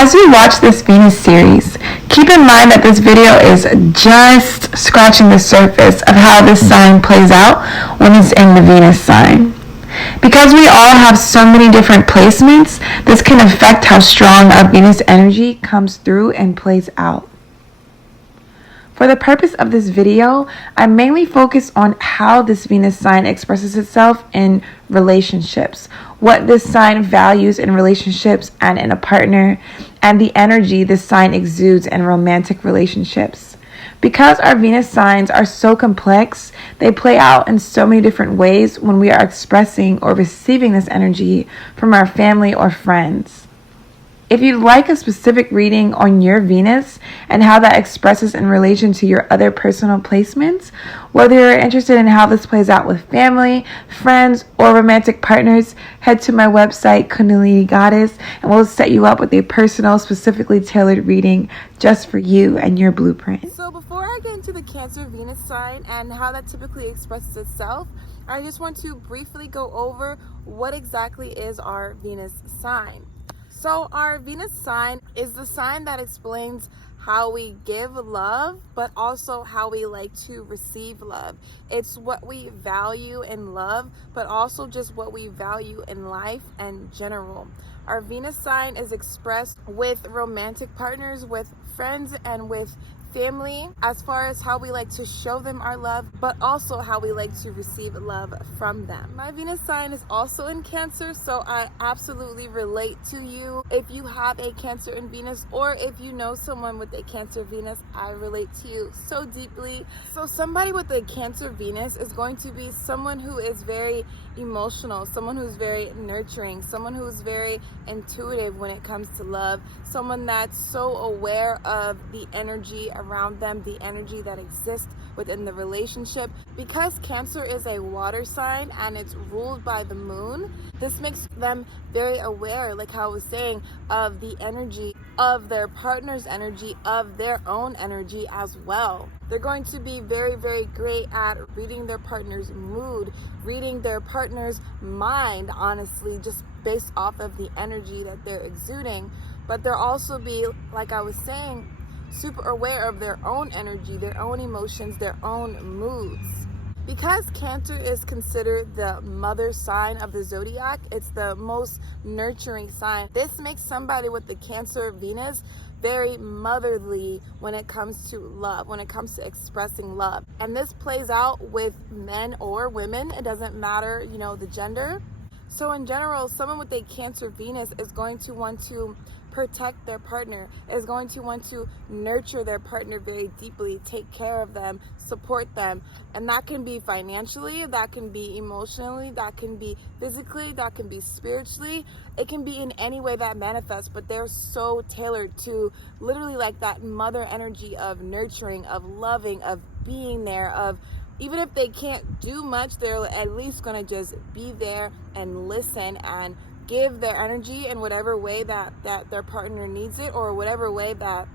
As you watch this Venus series, keep in mind that this video is just scratching the surface of how this sign plays out when it's in the Venus sign. Because we all have so many different placements, this can affect how strong our Venus energy comes through and plays out. For the purpose of this video, I mainly focus on how this Venus sign expresses itself in relationships, what this sign values in relationships and in a partner, and the energy this sign exudes in romantic relationships. Because our Venus signs are so complex, they play out in so many different ways when we are expressing or receiving this energy from our family or friends. If you'd like a specific reading on your Venus and how that expresses in relation to your other personal placements, whether you're interested in how this plays out with family, friends, or romantic partners, head to my website, Kundalini Goddess, and we'll set you up with a personal, specifically tailored reading just for you and your blueprint. So before I get into the Cancer Venus sign and how that typically expresses itself, I just want to briefly go over what exactly is our Venus sign. So our Venus sign is the sign that explains how we give love, but also how we like to receive love. It's what we value in love, but also just what we value in life in general. Our Venus sign is expressed with romantic partners, with friends, and with family, as far as how we like to show them our love, but also how we like to receive love from them. My Venus sign is also in Cancer, so I absolutely relate to you. If you have a Cancer in Venus, or if you know someone with a Cancer Venus, I relate to you so deeply. So somebody with a Cancer Venus is going to be someone who is very emotional, someone who's very nurturing, someone who's very intuitive when it comes to love, someone that's so aware of the energy around them, the energy that exists within the relationship. Because Cancer is a water sign and it's ruled by the moon, this makes them very aware, like how I was saying, of the energy of their partner's energy, of their own energy as well. They're going to be very, very great at reading their partner's mood, reading their partner's mind, honestly, just based off of the energy that they're exuding. But they'll also be, like I was saying, super aware of their own energy, their own emotions, their own moods. Because Cancer is considered the mother sign of the zodiac, it's the most nurturing sign. This makes somebody with the Cancer Venus very motherly when it comes to love, when it comes to expressing love. And this plays out with men or women. It doesn't matter, the gender. So in general, someone with a Cancer Venus is going to want to protect their partner, is going to want to nurture their partner very deeply, take care of them, support them. And that can be financially, that can be emotionally, that can be physically, that can be spiritually. It can be in any way that manifests, but they're so tailored to literally like that mother energy of nurturing, of loving, of being there, of even if they can't do much, they're at least going to just be there and listen and give their energy in whatever way that their partner needs it, or whatever way that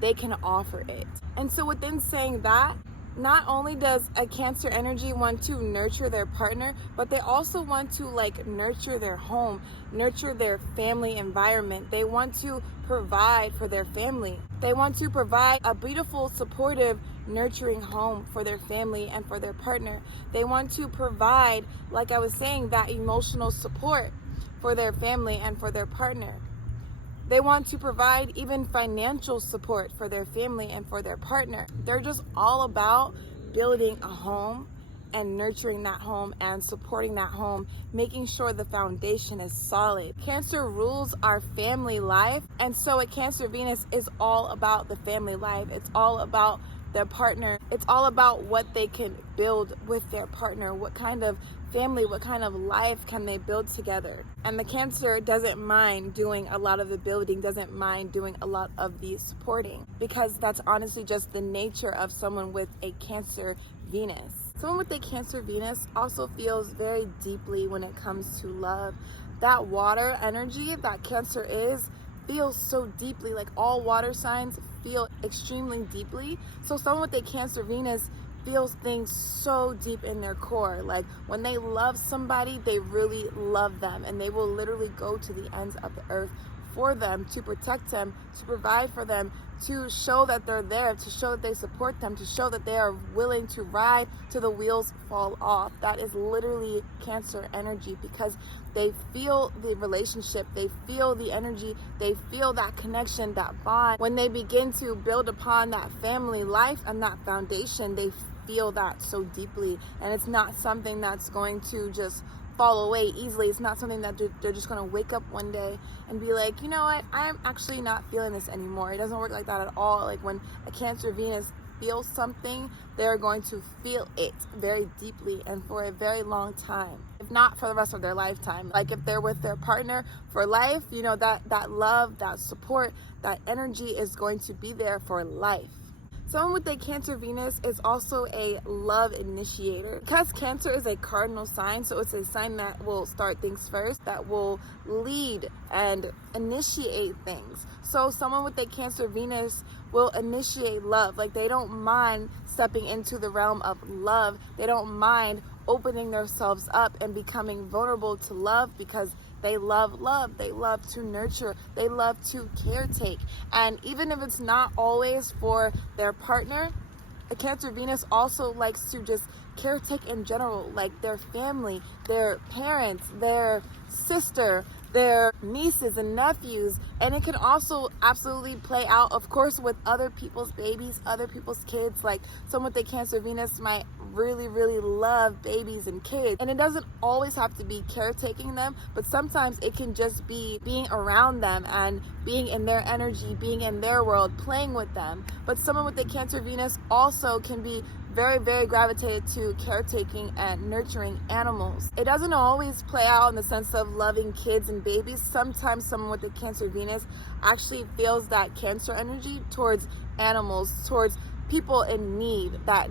they can offer it. And so within saying that, not only does a Cancer energy want to nurture their partner, but they also want to nurture their home, nurture their family environment. They want to provide for their family. They want to provide a beautiful, supportive, nurturing home for their family and for their partner. They want to provide, like I was saying, that emotional support for their family and for their partner. They want to provide even financial support for their family and for their partner. They're just all about building a home and nurturing that home and supporting that home, making sure the foundation is solid. Cancer rules our family life, and so a Cancer Venus is all about the family life. It's all about their partner. It's all about what they can build with their partner, what kind of family, what kind of life can they build together. And the Cancer doesn't mind doing a lot of the building, doesn't mind doing a lot of the supporting, because that's honestly just the nature of someone with a Cancer Venus. Someone with a Cancer Venus also feels very deeply when it comes to love. That water energy that Cancer feels so deeply, like all water signs feel extremely deeply. So someone with a Cancer Venus feels things so deep in their core. Like when they love somebody, they really love them, and they will literally go to the ends of the earth for them, to protect them, to provide for them, to show that they're there, to show that they support them, to show that they are willing to ride till the wheels fall off. That is literally Cancer energy, because they feel the relationship, they feel the energy, they feel that connection, that bond. When they begin to build upon that family life and that foundation, they feel that so deeply, and it's not something that's going to just fall away easily. It's not something that they're just going to wake up one day and be like, you know what, I'm actually not feeling this anymore. It doesn't work like that at all. Like when a Cancer Venus feels something, they're going to feel it very deeply and for a very long time, if not for the rest of their lifetime. Like if they're with their partner for life, you know, that love, that support, that energy is going to be there for life. Someone with a Cancer Venus is also a love initiator. Because Cancer is a cardinal sign, so it's a sign that will start things first, that will lead and initiate things. So someone with a Cancer Venus will initiate love. Like they don't mind stepping into the realm of love. They don't mind opening themselves up and becoming vulnerable to love, because they love love. They love to nurture. They love to caretake. And even if it's not always for their partner, a Cancer Venus also likes to just caretake in general, like their family, their parents, their sister, their nieces and nephews. And it can also absolutely play out, of course, with other people's babies, other people's kids. Like someone with a Cancer Venus might really, really love babies and kids. And it doesn't always have to be caretaking them, but sometimes it can just be being around them and being in their energy, being in their world, playing with them. But someone with a Cancer Venus also can be very, very gravitated to caretaking and nurturing animals. It doesn't always play out in the sense of loving kids and babies. Sometimes someone with a Cancer Venus actually feels that Cancer energy towards animals, towards people in need that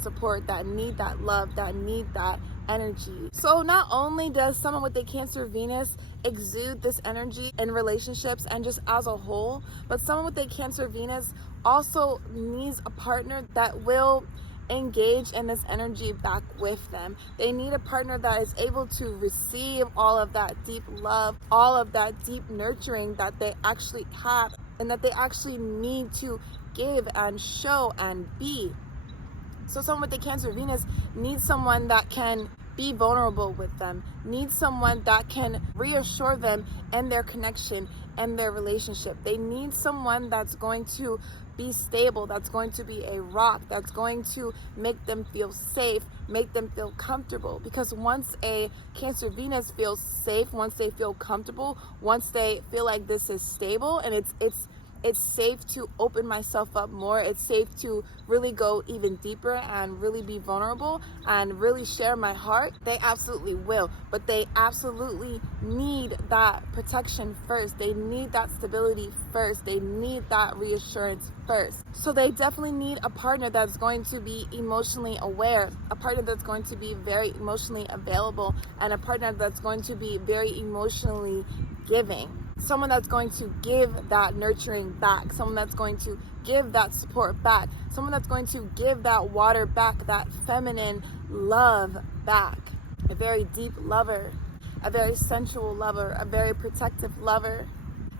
support, that need that love, that need that energy. So not only does someone with a Cancer Venus exude this energy in relationships and just as a whole, but someone with a Cancer Venus also needs a partner that will engage in this energy back with them. They need a partner that is able to receive all of that deep love, all of that deep nurturing that they actually have and that they actually need to give and show and be. So someone with a Cancer Venus needs someone that can be vulnerable with them, needs someone that can reassure them in their connection and their relationship. They need someone that's going to be stable, that's going to be a rock, that's going to make them feel safe, make them feel comfortable. Because once a Cancer Venus feels safe, once they feel comfortable, once they feel like this is stable and it's safe to open myself up more, it's safe to really go even deeper and really be vulnerable and really share my heart, they absolutely will. But they absolutely need that protection first. They need that stability first. They need that reassurance first. So they definitely need a partner that's going to be emotionally aware, a partner that's going to be very emotionally available, and a partner that's going to be very emotionally giving. Someone that's going to give that nurturing back, someone that's going to give that support back, someone that's going to give that water back, that feminine love back. A very deep lover, a very sensual lover, a very protective lover,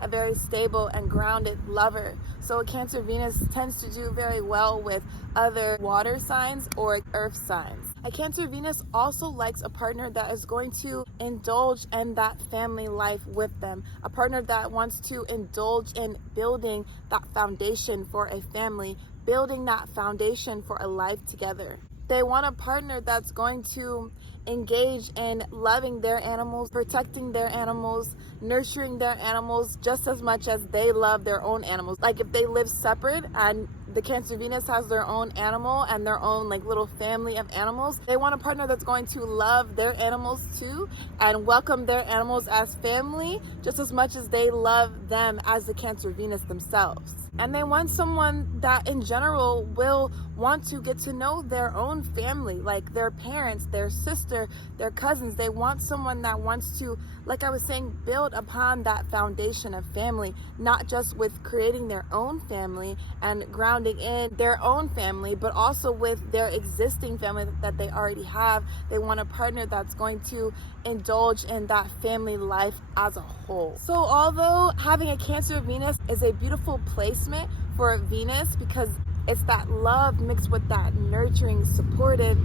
a very stable and grounded lover. So a Cancer Venus tends to do very well with other water signs or earth signs. A Cancer Venus also likes a partner that is going to indulge in that family life with them, a partner that wants to indulge in building that foundation for a family, building that foundation for a life together. They want a partner that's going to engage in loving their animals, protecting their animals, nurturing their animals just as much as they love their own animals. Like if they live separate and the Cancer Venus has their own animal and their own like little family of animals, they want a partner that's going to love their animals too and welcome their animals as family just as much as they love them as the Cancer Venus themselves. And they want someone that in general will want to get to know their own family, like their parents, their sister, their cousins. They want someone that wants to, like I was saying, build upon that foundation of family, not just with creating their own family and grounding in their own family, but also with their existing family that they already have. They want a partner that's going to indulge in that family life as a whole. So although having a Cancer Venus is a beautiful placement for Venus, because it's that love mixed with that nurturing, supportive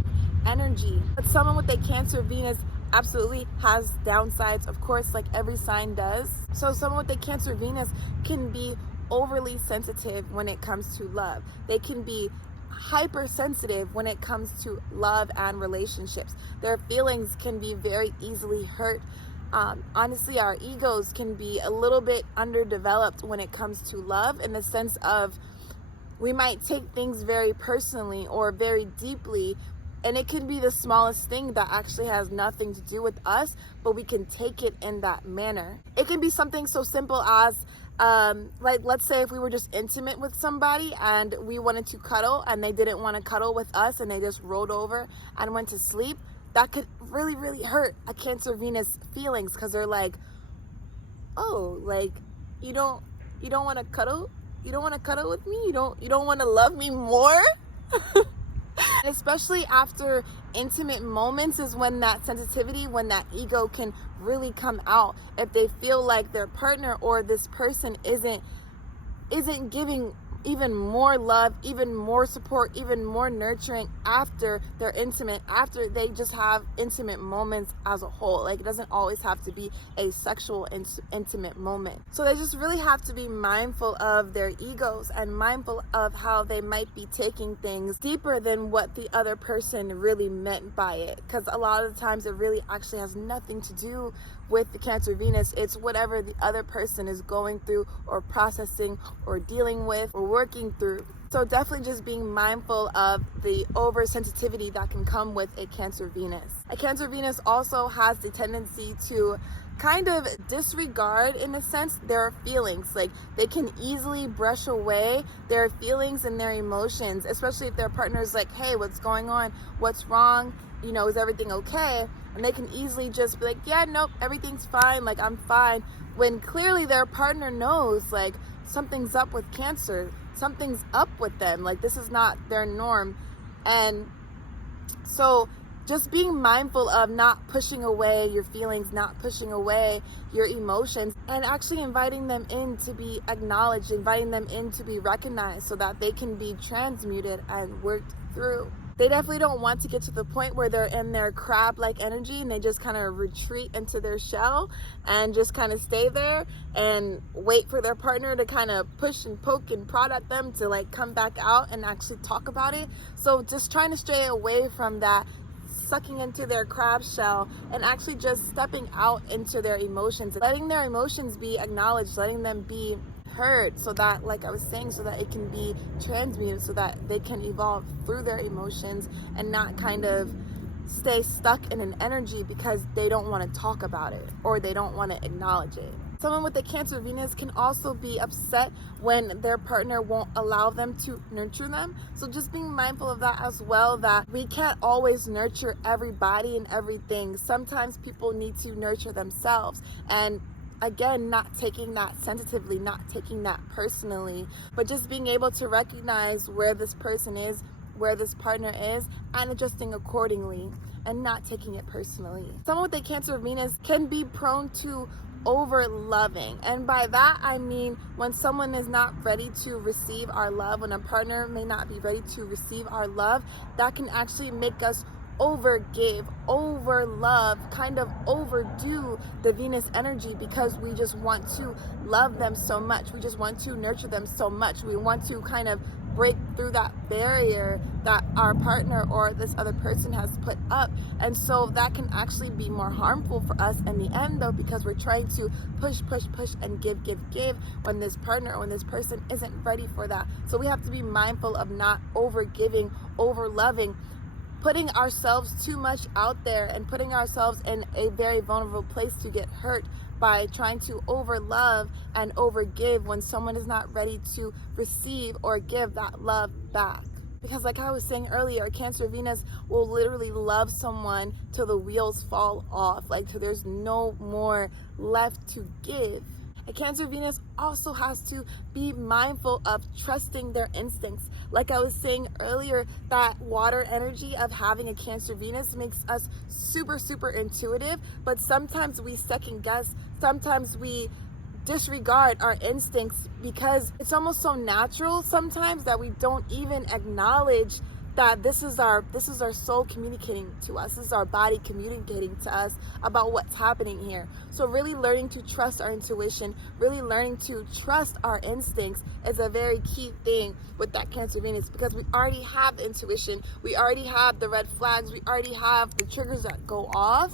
energy, but someone with a Cancer Venus absolutely has downsides, of course, like every sign does. So someone with a Cancer Venus can be overly sensitive when it comes to love. They can be hypersensitive when it comes to love and relationships. Their feelings can be very easily hurt. Honestly, our egos can be a little bit underdeveloped when it comes to love, in the sense of we might take things very personally or very deeply, and it can be the smallest thing that actually has nothing to do with us, but we can take it in that manner. It can be something so simple as like, let's say if we were just intimate with somebody and we wanted to cuddle and they didn't want to cuddle with us and they just rolled over and went to sleep. That could really, really hurt a Cancer Venus feelings, because they're like, oh, like, you don't want to cuddle? You don't want to cuddle with me? You don't want to love me more? Especially after intimate moments is when that sensitivity, when that ego can really come out. If they feel like their partner or this person isn't giving even more love, even more support, even more nurturing after they're intimate, after they just have intimate moments as a whole. Like, it doesn't always have to be a sexual intimate moment. So they just really have to be mindful of their egos and mindful of how they might be taking things deeper than what the other person really meant by it. Because a lot of the times it really actually has nothing to do with the Cancer Venus. It's whatever the other person is going through or processing or dealing with or working through. So definitely just being mindful of the oversensitivity that can come with a Cancer Venus. A Cancer Venus also has the tendency to kind of disregard, in a sense, their feelings. Like, they can easily brush away their feelings and their emotions, especially if their partner is like, hey, what's going on? What's wrong? You know, is everything okay? And they can easily just be like, yeah, nope, everything's fine, like, I'm fine, when clearly their partner knows, like, something's up with Cancer, something's up with them, like, this is not their norm. And so just being mindful of not pushing away your feelings, not pushing away your emotions, and actually inviting them in to be acknowledged, inviting them in to be recognized, so that they can be transmuted and worked through. They definitely don't want to get to the point where they're in their crab-like energy and they just kind of retreat into their shell and just kind of stay there and wait for their partner to kind of push and poke and prod at them to, like, come back out and actually talk about it. So just trying to stray away from that, sucking into their crab shell, and actually just stepping out into their emotions, letting their emotions be acknowledged, letting them be heard, so that, like I was saying, so that it can be transmuted, so that they can evolve through their emotions and not kind of stay stuck in an energy because they don't want to talk about it or they don't want to acknowledge it. Someone with a Cancer Venus can also be upset when their partner won't allow them to nurture them. So just being mindful of that as well, that we can't always nurture everybody and everything. Sometimes people need to nurture themselves. And again, not taking that sensitively, not taking that personally, but just being able to recognize where this person is, where this partner is, and adjusting accordingly and not taking it personally. Someone with a Cancer Venus can be prone to over loving, and by that I mean when someone is not ready to receive our love, when a partner may not be ready to receive our love, that can actually make us overgive, over love, kind of overdo the Venus energy, because we just want to love them so much, we just want to nurture them so much, we want to kind of break through that barrier that our partner or this other person has put up. And so that can actually be more harmful for us in the end, though, because we're trying to push and give when this partner or when this person isn't ready for that. So we have to be mindful of not over giving, over loving, putting ourselves too much out there and putting ourselves in a very vulnerable place to get hurt by trying to over love and over give when someone is not ready to receive or give that love back. Because like I was saying earlier, Cancer Venus will literally love someone till the wheels fall off, like till there's no more left to give. A Cancer Venus also has to be mindful of trusting their instincts. Like I was saying earlier, that water energy of having a Cancer Venus makes us super, super intuitive, but sometimes we second guess, sometimes we disregard our instincts because it's almost so natural sometimes that we don't even acknowledge that this is our soul communicating to us. This is our body communicating to us about what's happening here. So really learning to trust our intuition, really learning to trust our instincts is a very key thing with that Cancer Venus, because we already have the intuition, we already have the red flags, we already have the triggers that go off,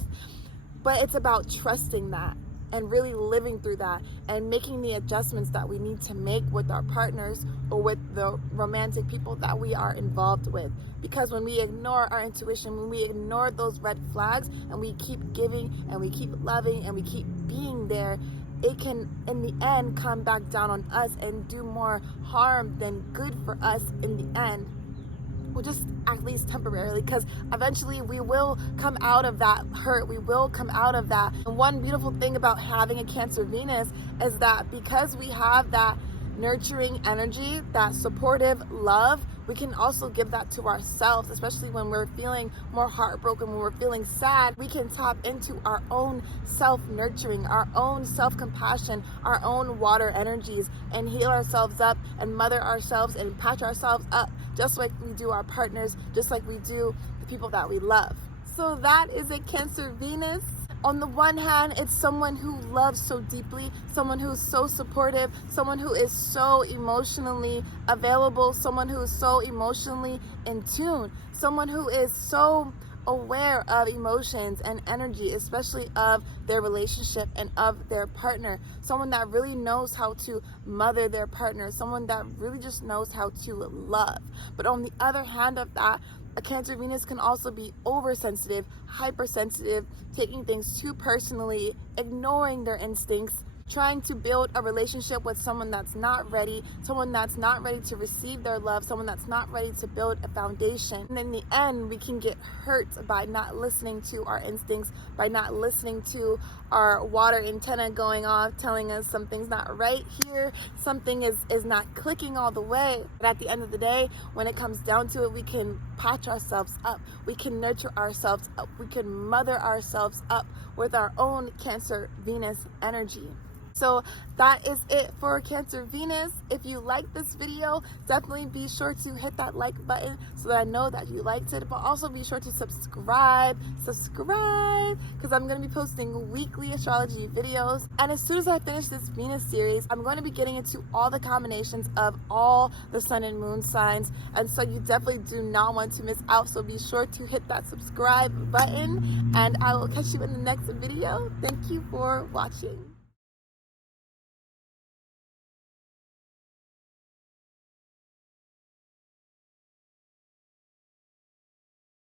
but it's about trusting that and really living through that and making the adjustments that we need to make with our partners or with the romantic people that we are involved with. Because when we ignore our intuition, when we ignore those red flags and we keep giving and we keep loving and we keep being there, it can in the end come back down on us and do more harm than good for us in the end. Well, just at least temporarily, because eventually we will come out of that hurt, we will come out of that. And one beautiful thing about having a Cancer Venus is that because we have that nurturing energy, that supportive love, we can also give that to ourselves, especially when we're feeling more heartbroken, when we're feeling sad. We can tap into our own self-nurturing, our own self-compassion, our own water energies, and heal ourselves up and mother ourselves and patch ourselves up, just like we do our partners, just like we do the people that we love. So that is a Cancer Venus. On the one hand, it's someone who loves so deeply, someone who's so supportive, someone who is so emotionally available, someone who is so emotionally in tune, someone who is so aware of emotions and energy, especially of their relationship and of their partner, someone that really knows how to mother their partner, someone that really just knows how to love. But on the other hand of that, a Cancer Venus can also be oversensitive, hypersensitive, taking things too personally, ignoring their instincts, trying to build a relationship with someone that's not ready to receive their love, someone that's not ready to build a foundation. And in the end, we can get hurt by not listening to our instincts, by not listening to our water antenna going off, telling us something's not right here, something is not clicking all the way. But at the end of the day, when it comes down to it, we can patch ourselves up, we can nurture ourselves up, we can mother ourselves up with our own Cancer Venus energy. So that is it for Cancer Venus. If you like this video, definitely be sure to hit that like button so that I know that you liked it. But also be sure to subscribe, because I'm going to be posting weekly astrology videos. And as soon as I finish this Venus series, I'm going to be getting into all the combinations of all the sun and moon signs. And so you definitely do not want to miss out. So be sure to hit that subscribe button. And I will catch you in the next video. Thank you for watching.